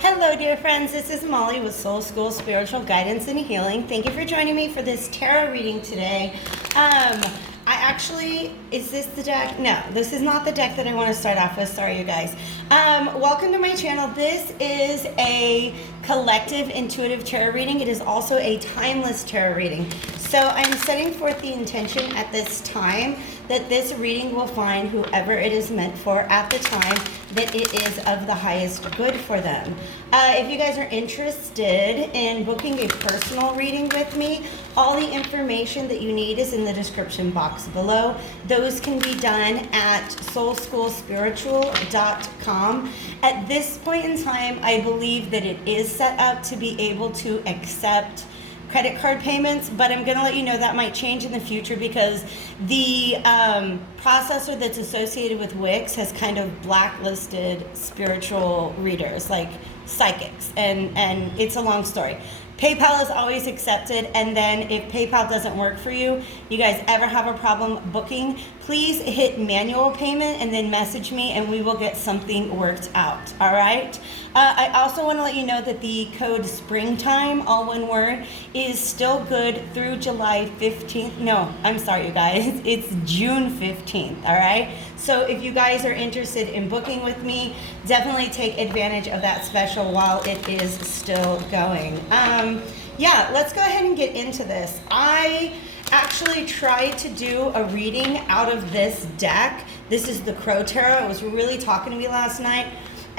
Hello, dear friends. This is Molly with Soul School Spiritual Guidance and Healing. Thank you for joining me for this tarot reading today. Is this the deck? No, this is not the deck that I want to start off with. Sorry, you guys. Welcome to my channel. This is a collective intuitive tarot reading. It is also a timeless tarot reading. So I'm setting forth the intention at this time that this reading will find whoever it is meant for at the time that it is of the highest good for them. If you guys are interested in booking a personal reading with me, all the information that you need is in the description box below. Those can be done at soulschoolspiritual.com. At this point in time, I believe that it is set up to be able to accept credit card payments, but I'm going to let you know that might change in the future because the processor that's associated with Wix has kind of blacklisted spiritual readers, like psychics, and it's a long story. PayPal is always accepted, and then if PayPal doesn't work for you, you guys ever have a problem booking, please hit manual payment and then message me and we will get something worked out, all right? I also want to let you know that the code SPRINGTIME, all one word, is still good through July 15th. No, I'm sorry, you guys. It's June 15th, all right? So if you guys are interested in booking with me, definitely take advantage of that special while it is still going. Yeah, let's go ahead and get into this. I actually tried to do a reading out of this deck. This is the Crow Tarot. It was really talking to me last night.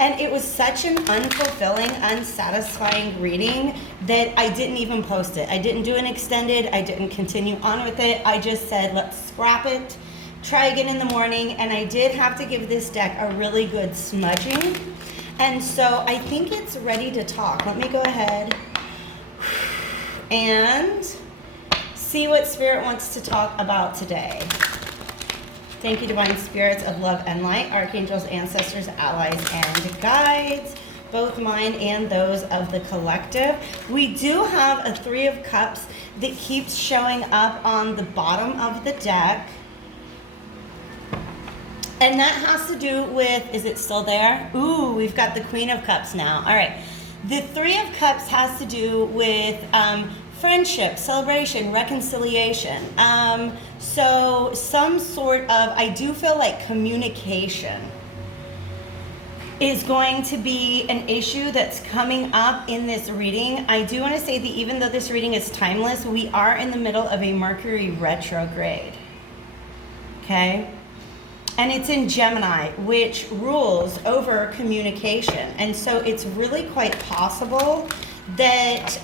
And it was such an unfulfilling, unsatisfying reading that I didn't even post it. I didn't do an extended. I didn't continue on with it. I just said, let's scrap it, try again in the morning. And I did have to give this deck a really good smudging. And so I think it's ready to talk. Let me go ahead and see what Spirit wants to talk about today. Thank you, Divine Spirits of Love and Light, Archangels, Ancestors, Allies, and Guides, both mine and those of the collective. We do have a Three of Cups that keeps showing up on the bottom of the deck. And that has to do with, is it still there? Ooh, we've got the Queen of Cups now. All right. The Three of Cups has to do with friendship, celebration, reconciliation. So some sort of, I do feel like communication is going to be an issue that's coming up in this reading. I do want to say that even though this reading is timeless, we are in the middle of a Mercury retrograde. Okay? And it's in Gemini, which rules over communication. And so it's really quite possible that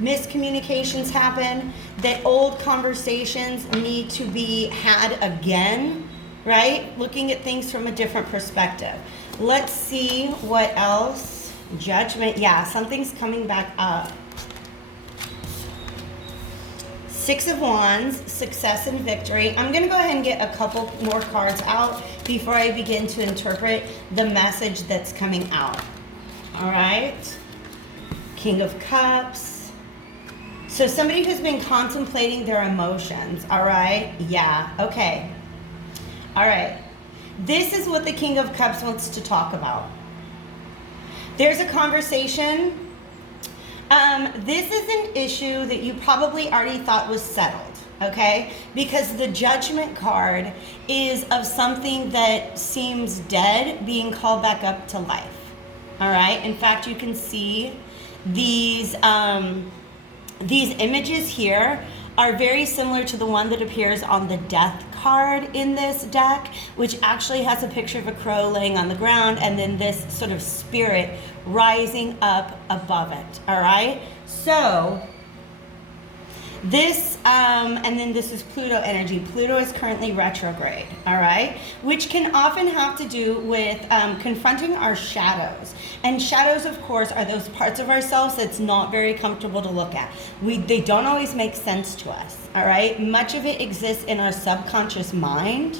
miscommunications happen, that old conversations need to be had again, right? Looking at things from a different perspective. Let's see what else. Judgment, yeah, something's coming back up. Six of Wands, success and victory. I'm going to go ahead and get a couple more cards out before I begin to interpret the message that's coming out. All right. King of Cups. So somebody who's been contemplating their emotions. All right. Yeah. Okay. All right. This is what the King of Cups wants to talk about. There's a conversation. This is an issue that you probably already thought was settled, okay? Because the Judgment card is of something that seems dead being called back up to life, all right? In fact, you can see these images here are very similar to the one that appears on the Death card in this deck, which actually has a picture of a crow laying on the ground and then this sort of spirit rising up above it, all right? So this, and then this is Pluto energy. Pluto is currently retrograde, all right? Which can often have to do with confronting our shadows. And shadows, of course, are those parts of ourselves that's not very comfortable to look at. They don't always make sense to us, all right? Much of it exists in our subconscious mind.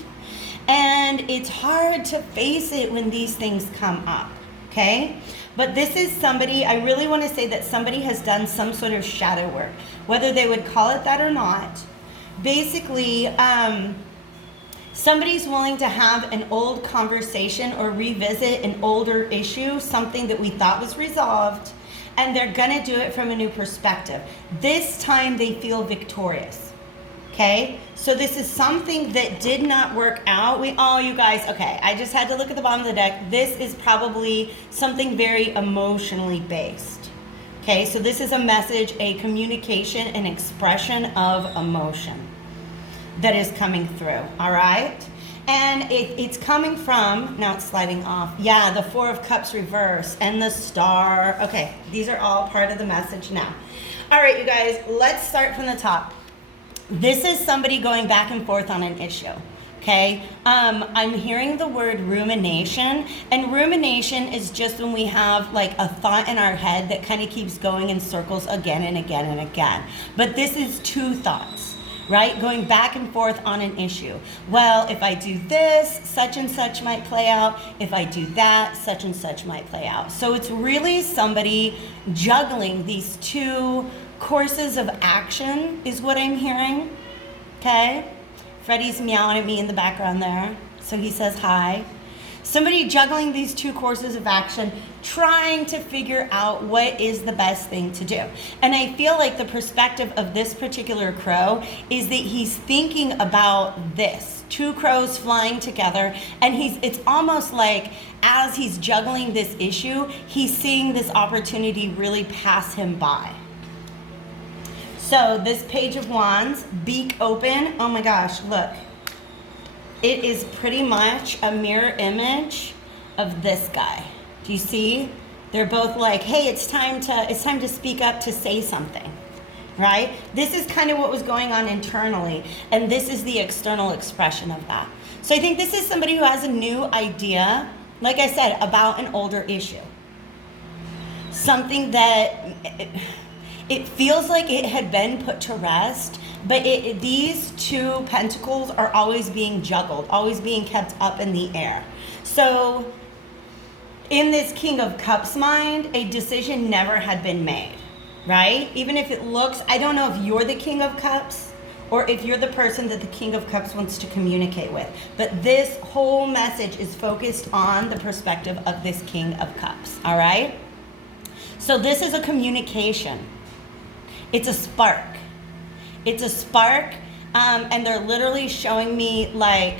And it's hard to face it when these things come up, okay? But this is somebody, I really want to say that somebody has done some sort of shadow work, whether they would call it that or not. Basically, Somebody's willing to have an old conversation or revisit an older issue, something that we thought was resolved, and they're gonna do it from a new perspective. This time they feel victorious, okay? So this is something that did not work out. You guys, okay, I just had to look at the bottom of the deck. This is probably something very emotionally based, okay? So this is a message, a communication, an expression of emotion that is coming through, all right? And it's coming from, now it's sliding off. Yeah, the Four of Cups reverse and the Star. Okay, these are all part of the message now. All right, you guys, let's start from the top. This is somebody going back and forth on an issue, okay? I'm hearing the word rumination, and rumination is just when we have like a thought in our head that kind of keeps going in circles again and again and again. But this is two thoughts, right? Going back and forth on an issue. Well, if I do this, such and such might play out. If I do that, such and such might play out. So it's really somebody juggling these two courses of action is what I'm hearing, okay? Freddie's meowing at me in the background there, so he says hi. Somebody juggling these two courses of action, trying to figure out what is the best thing to do. And I feel like the perspective of this particular crow is that he's thinking about this, two crows flying together, and it's almost like as he's juggling this issue, he's seeing this opportunity really pass him by. So this Page of Wands, beak open, oh my gosh, look. It is pretty much a mirror image of this guy. Do you see? They're both like, hey, it's time to speak up, to say something, right? This is kind of what was going on internally, and this is the external expression of that. So I think this is somebody who has a new idea, like I said, about an older issue. Something that it feels like it had been put to rest, but these two pentacles are always being juggled, always being kept up in the air. So in this King of Cups mind, a decision never had been made, right? Even if it looks, I don't know if you're the King of Cups or if you're the person that the King of Cups wants to communicate with, but this whole message is focused on the perspective of this King of Cups, all right? So this is a communication. It's a spark. It's a spark, and they're literally showing me like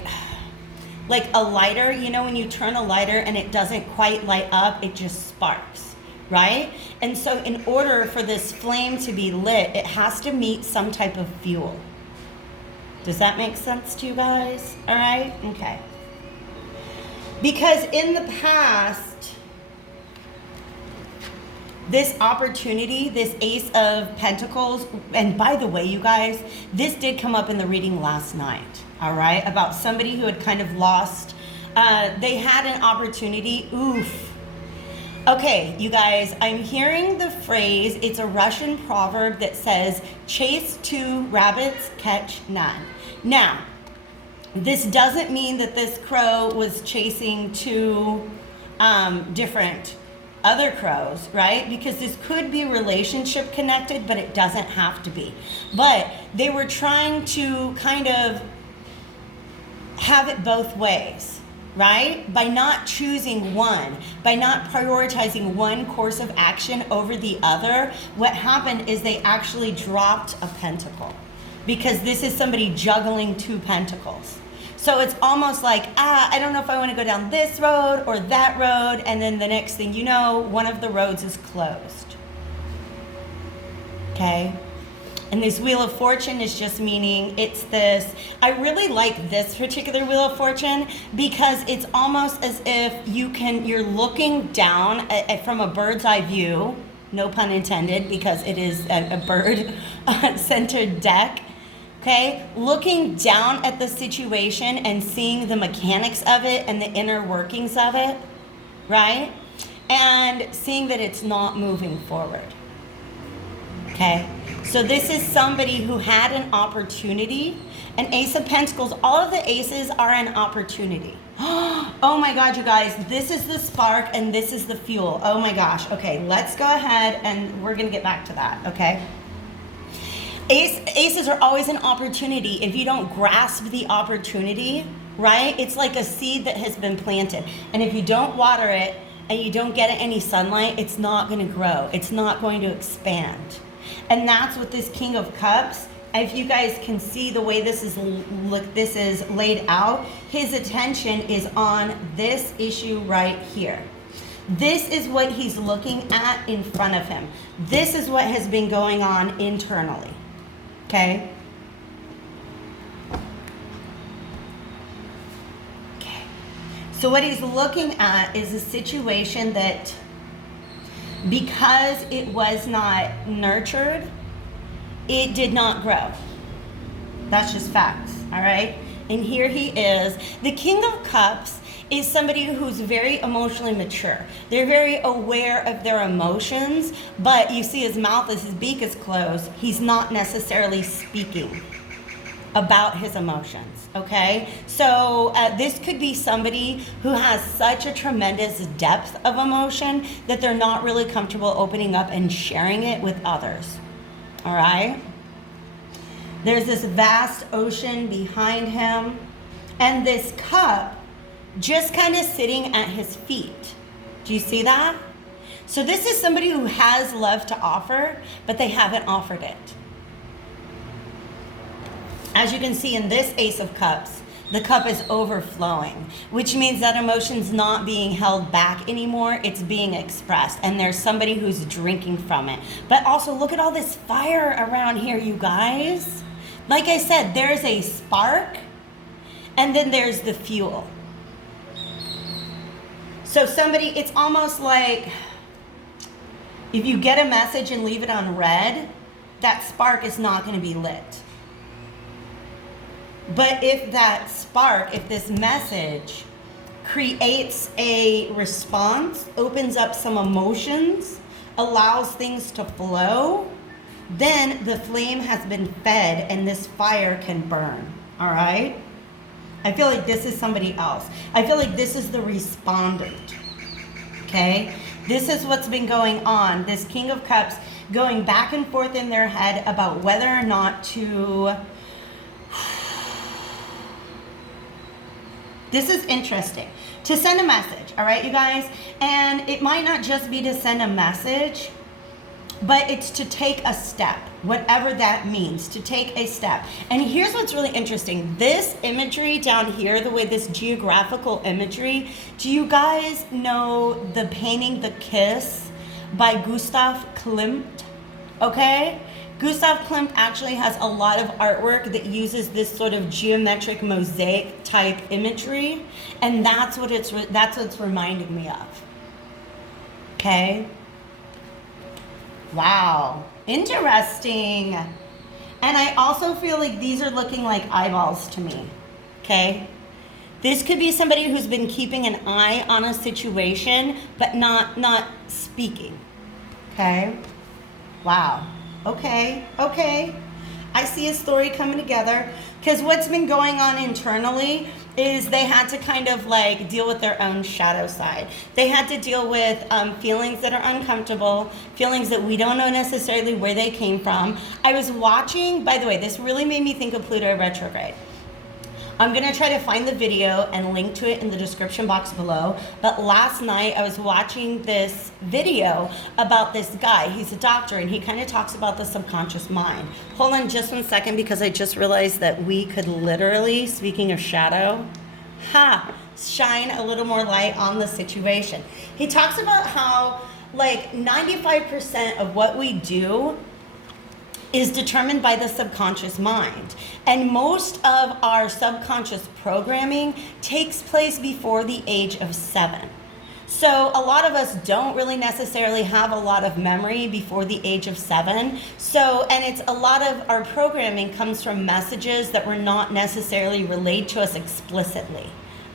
a lighter. You know when you turn a lighter and it doesn't quite light up, it just sparks, right? And so in order for this flame to be lit, it has to meet some type of fuel. Does that make sense to you guys? All right? Okay. Because in the past, this opportunity, this Ace of Pentacles, and by the way, you guys, this did come up in the reading last night, all right, about somebody who had kind of lost, they had an opportunity, oof. Okay, you guys, I'm hearing the phrase, it's a Russian proverb that says, chase two rabbits, catch none. Now, this doesn't mean that this crow was chasing two different other crows, right? Because this could be relationship connected, but it doesn't have to be. But they were trying to kind of have it both ways, right? By not choosing one, by not prioritizing one course of action over the other, what happened is they actually dropped a pentacle, because this is somebody juggling two pentacles. So it's almost like, I don't know if I want to go down this road or that road, and then the next thing you know, one of the roads is closed. Okay? And this Wheel of Fortune is just meaning it's this, I really like this particular Wheel of Fortune because it's almost as if you're looking down from a bird's eye view, no pun intended, because it is a bird-centered deck. Okay, looking down at the situation and seeing the mechanics of it and the inner workings of it, right? And seeing that it's not moving forward. Okay, so this is somebody who had an opportunity. An Ace of Pentacles, all of the aces are an opportunity. Oh my God, you guys, this is the spark and this is the fuel. Oh my gosh. Okay, let's go ahead and we're going to get back to that, okay? Aces are always an opportunity. If you don't grasp the opportunity, right? It's like a seed that has been planted. And if you don't water it and you don't get it any sunlight, it's not going to grow. It's not going to expand. And that's what this King of Cups, if you guys can see the way this is laid out, his attention is on this issue right here. This is what he's looking at in front of him. This is what has been going on internally. Okay? Okay. So what he's looking at is a situation that, because it was not nurtured, it did not grow. That's just facts, all right? And here he is. The King of Cups is somebody who's very emotionally mature. They're very aware of their emotions, but you see his mouth as his beak is closed. He's not necessarily speaking about his emotions, okay? So this could be somebody who has such a tremendous depth of emotion that they're not really comfortable opening up and sharing it with others, all right? There's this vast ocean behind him, and this cup just kind of sitting at his feet. Do you see that? So this is somebody who has love to offer, but they haven't offered it. As you can see in this Ace of Cups, the cup is overflowing, which means that emotion's not being held back anymore. It's being expressed, and there's somebody who's drinking from it. But also, look at all this fire around here, you guys. Like I said, there's a spark, and then there's the fuel. So somebody, it's almost like if you get a message and leave it on red, that spark is not going to be lit. But if that spark, if this message creates a response, opens up some emotions, allows things to flow, then the flame has been fed and this fire can burn, all right? I feel like this is somebody else. I feel like this is the respondent, okay? This is what's been going on. This King of Cups going back and forth in their head about whether or not to... This is interesting. To send a message, all right, you guys? And it might not just be to send a message, but it's to take a step, whatever that means, to take a step. And here's what's really interesting. This imagery down here, the way this geographical imagery, do you guys know the painting The Kiss by Gustav Klimt? Okay? Gustav Klimt actually has a lot of artwork that uses this sort of geometric mosaic type imagery, and that's what it's reminding me of. Okay? Wow, interesting. And I also feel like these are looking like eyeballs to me, okay? This could be somebody who's been keeping an eye on a situation, but not speaking, okay? Wow, okay. I see a story coming together, because what's been going on internally is they had to kind of like deal with their own shadow side. They had to deal with feelings that are uncomfortable, feelings that we don't know necessarily where they came from. I was watching, by the way, this really made me think of Pluto retrograde. I'm gonna try to find the video and link to it in the description box below. But last night I was watching this video about this guy. He's a doctor and he kind of talks about the subconscious mind. Hold on just 1 second, because I just realized that we could literally, speaking of shadow, shine a little more light on the situation. He talks about how like 95% of what we do is determined by the subconscious mind. And most of our subconscious programming takes place before the age of 7. So a lot of us don't really necessarily have a lot of memory before the age of 7. So, and it's a lot of our programming comes from messages that were not necessarily relayed to us explicitly.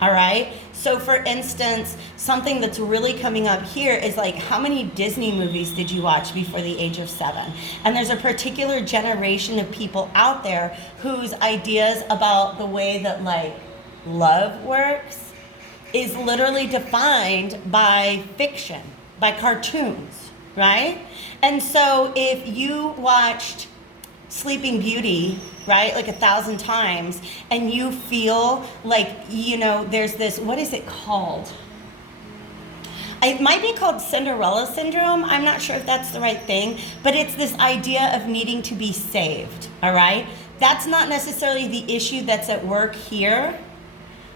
All right. So for instance, something that's really coming up here is like, how many Disney movies did you watch before the age of 7? And there's a particular generation of people out there whose ideas about the way that like love works is literally defined by fiction, by cartoons, right? And so if you watched Sleeping Beauty, right? Like 1,000 times, and you feel like, you know, there's this, what is it called? It might be called Cinderella syndrome. I'm not sure if that's the right thing, but it's this idea of needing to be saved, all right? That's not necessarily the issue that's at work here,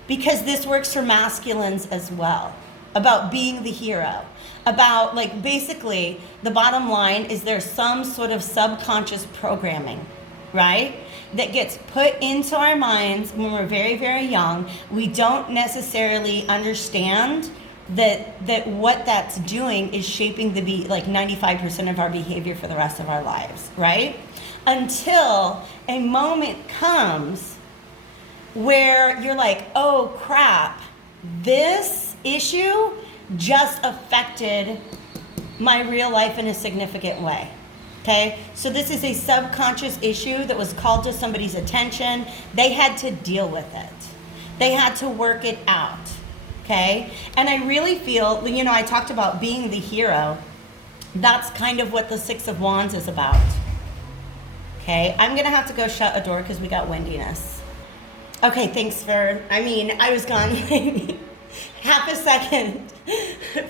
because this works for masculines as well, about being the hero, about, like, basically the bottom line is there's some sort of subconscious programming, right, that gets put into our minds when we're very, very young. We don't necessarily understand that what that's doing is shaping like 95% of our behavior for the rest of our lives, right? Until a moment comes where you're like, oh crap, this issue just affected my real life in a significant way. Okay, so this is a subconscious issue that was called to somebody's attention. They had to deal with it. They had to work it out. Okay, and I really feel, you know, I talked about being the hero. That's kind of what the Six of Wands is about. Okay, I'm gonna have to go shut a door because we got windiness. Okay, thanks for, I was gone like half a second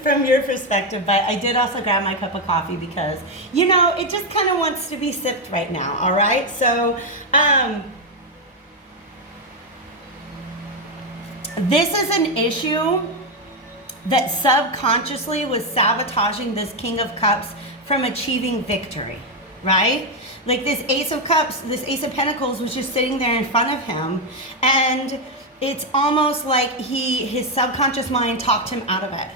from your perspective, but I did also grab my cup of coffee because, you know, it just kind of wants to be sipped right now, all right? So, this is an issue that subconsciously was sabotaging this King of Cups from achieving victory, right? Like this Ace of Cups, this Ace of Pentacles was just sitting there in front of him, and it's almost like his subconscious mind talked him out of it.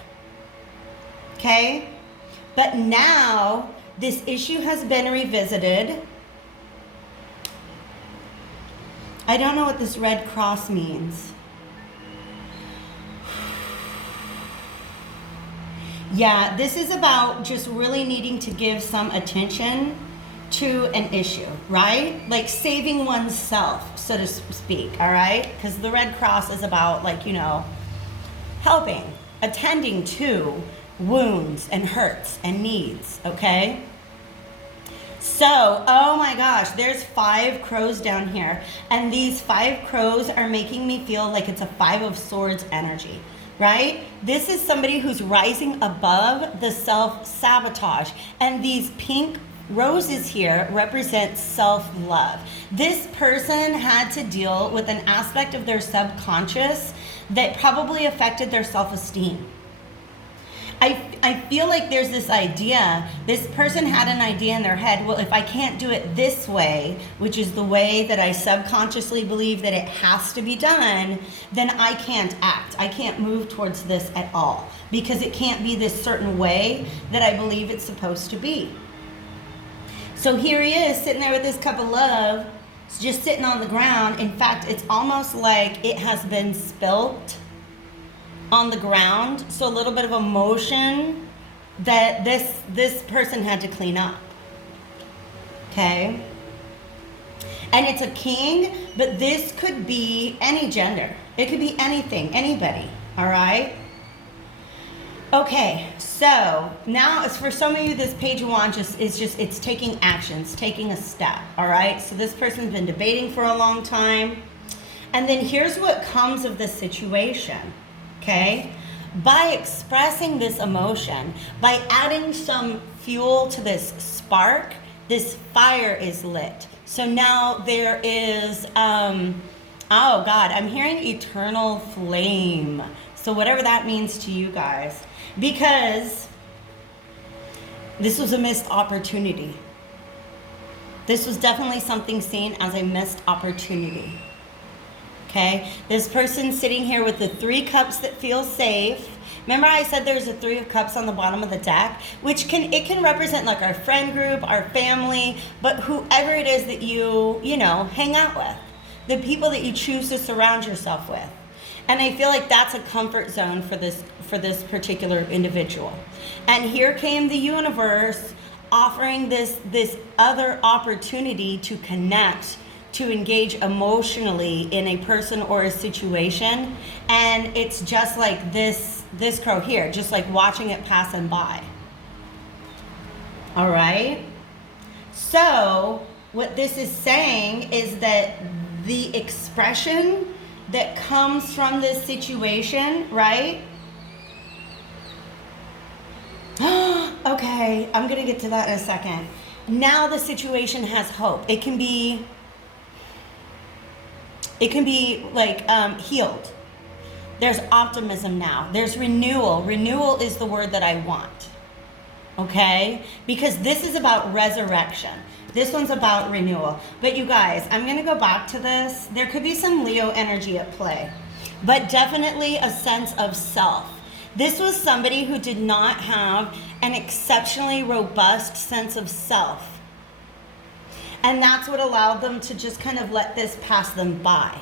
Okay? But now this issue has been revisited. I don't know what this red cross means. Yeah, this is about just really needing to give some attention to an issue, right? Like saving oneself, so to speak, all right? Because the Red Cross is about, like, you know, helping, attending to wounds and hurts and needs, okay? So, oh my gosh, there's 5 crows down here. And these 5 crows are making me feel like it's a 5 of Swords energy. Right? This is somebody who's rising above the self-sabotage. And these pink roses here represent self-love. This person had to deal with an aspect of their subconscious that probably affected their self-esteem. I feel like there's this idea, this person had an idea in their head, well, if I can't do it this way, which is the way that I subconsciously believe that it has to be done, then I can't act. I can't move towards this at all because it can't be this certain way that I believe it's supposed to be. So here he is sitting there with this cup of love. It's just sitting on the ground. In fact, it's almost like it has been spilt on the ground, so a little bit of emotion that this person had to clean up. Okay, and it's a king, but this could be any gender. It could be anything, anybody. All right. Okay, so now it's for some of you, this Page of Wands it's taking actions, taking a step. All right, so this person's been debating for a long time, and then here's what comes of this situation. Okay, by expressing this emotion, by adding some fuel to this spark, this fire is lit. So now there is, oh God, I'm hearing eternal flame. So whatever that means to you guys, because this was a missed opportunity. This was definitely something seen as a missed opportunity. Okay, this person sitting here with the 3 cups that feel safe. Remember I said there's a 3 of cups on the bottom of the deck, which can represent like our friend group, our family, but whoever it is that you know, hang out with, the people that you choose to surround yourself with. And I feel like that's a comfort zone for this particular individual. And here came the universe offering this other opportunity to connect, to engage emotionally in a person or a situation, and it's just like this crow here, just like watching it passing by. All right, so what this is saying is that the expression that comes from this situation, right? Okay, I'm gonna get to that in a second. Now the situation has hope. It can be like healed. There's optimism now. There's renewal. Renewal is the word that I want. Okay? Because this is about resurrection. This one's about renewal. But you guys, I'm going to go back to this. There could be some Leo energy at play, but definitely a sense of self. This was somebody who did not have an exceptionally robust sense of self. And that's what allowed them to just kind of let this pass them by.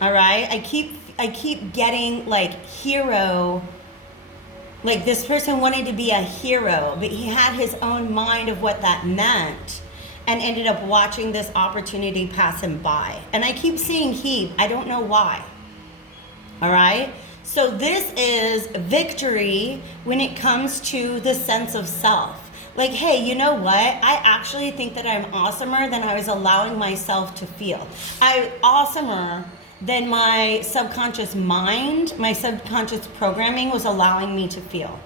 All right? I keep getting like hero. Like this person wanted to be a hero, but he had his own mind of what that meant and ended up watching this opportunity pass him by. And I keep seeing he, I don't know why. All right? So this is victory when it comes to the sense of self. Like, hey, you know what? I actually think that I'm awesomer than I was allowing myself to feel. I'm awesomer than my subconscious mind, my subconscious programming was allowing me to feel.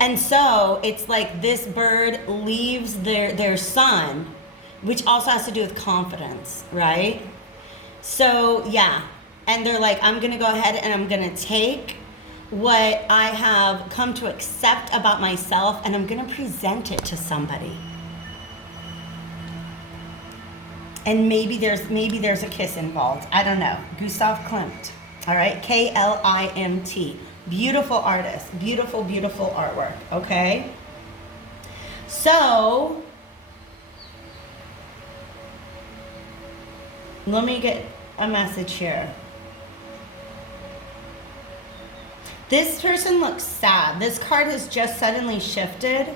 And so it's like this bird leaves their sun, which also has to do with confidence, right? So yeah, and they're like, I'm gonna go ahead and I'm gonna take what I have come to accept about myself and I'm gonna present it to somebody. And maybe there's a kiss involved. I don't know. Gustav Klimt. All right. Klimt. Beautiful artist. Beautiful, beautiful artwork. Okay. So let me get a message here. This person looks sad. This card has just suddenly shifted.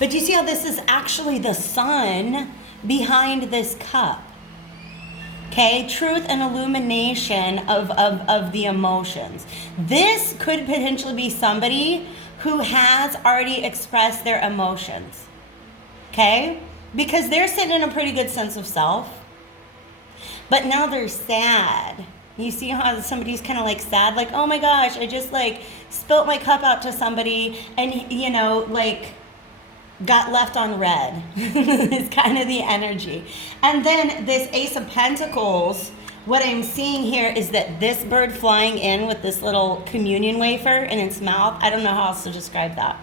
But do you see how this is actually the sun behind this cup? Okay, truth and illumination of the emotions. This could potentially be somebody who has already expressed their emotions. Okay? Because they're sitting in a pretty good sense of self. But now they're sad. You see how somebody's kind of like sad, like, oh my gosh, I just like spilt my cup out to somebody and, you know, like got left on red. It's kind of the energy. And then this Ace of Pentacles, what I'm seeing here is that this bird flying in with this little communion wafer in its mouth, I don't know how else to describe that.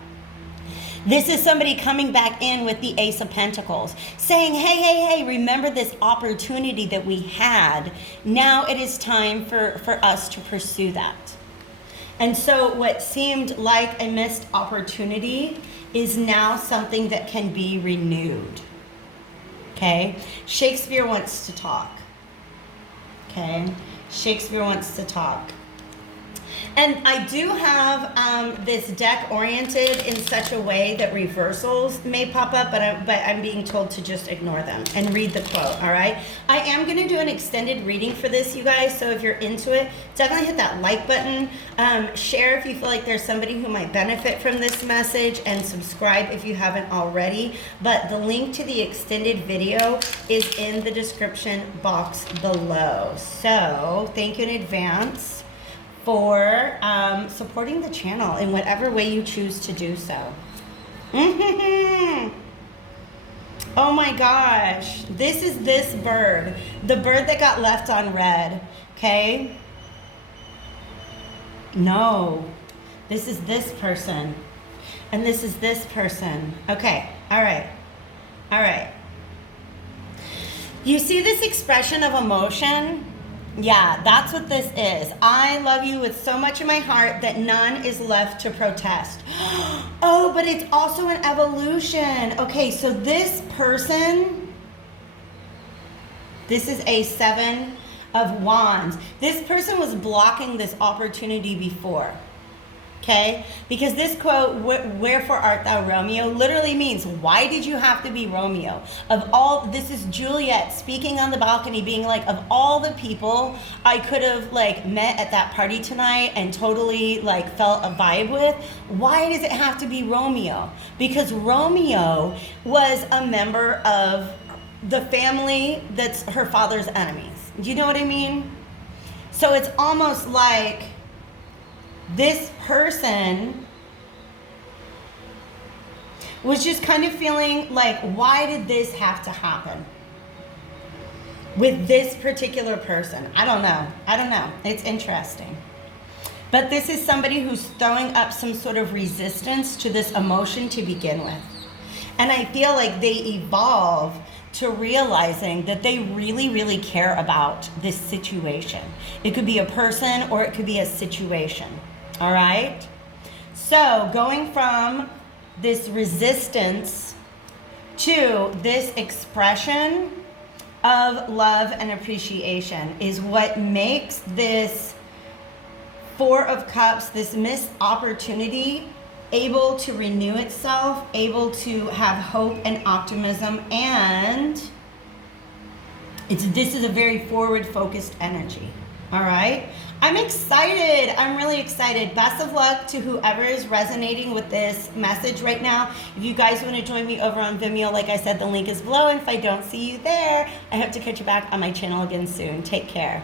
This is somebody coming back in with the Ace of Pentacles, saying, hey, remember this opportunity that we had. Now it is time for us to pursue that. And so what seemed like a missed opportunity is now something that can be renewed. Okay? Shakespeare wants to talk. Okay? Shakespeare wants to talk. And I do have this deck oriented in such a way that reversals may pop up, but I'm being told to just ignore them and read the quote, all right? I am going to do an extended reading for this, you guys, so if you're into it, definitely hit that like button. Share if you feel like there's somebody who might benefit from this message, and subscribe if you haven't already. But the link to the extended video is in the description box below. So thank you in advance for supporting the channel in whatever way you choose to do so. Oh my gosh, this is this bird, the bird that got left on red, okay? No, this is this person, and this is this person. Okay, all right. You see this expression of emotion? Yeah, that's what this is. I love you with so much in my heart that none is left to protest. Oh, but it's also an evolution. Okay, so this person, this is a 7 of Wands. This person was blocking this opportunity before. Okay? Because this quote, wherefore art thou Romeo, literally means, why did you have to be Romeo? This is Juliet speaking on the balcony, being like, of all the people I could have like met at that party tonight and totally like felt a vibe with, why does it have to be Romeo? Because Romeo was a member of the family that's her father's enemies. Do you know what I mean? So it's almost like this person was just kind of feeling like, why did this have to happen with this particular person? I don't know. It's interesting. But this is somebody who's throwing up some sort of resistance to this emotion to begin with. And I feel like they evolve to realizing that they really, really care about this situation. It could be a person or it could be a situation. All right? So going from this resistance to this expression of love and appreciation is what makes this Four of Cups, this missed opportunity, able to renew itself, able to have hope and optimism, and this is a very forward-focused energy. All right? I'm excited. I'm really excited. Best of luck to whoever is resonating with this message right now. If you guys want to join me over on Vimeo, like I said, the link is below. And if I don't see you there, I hope to catch you back on my channel again soon. Take care.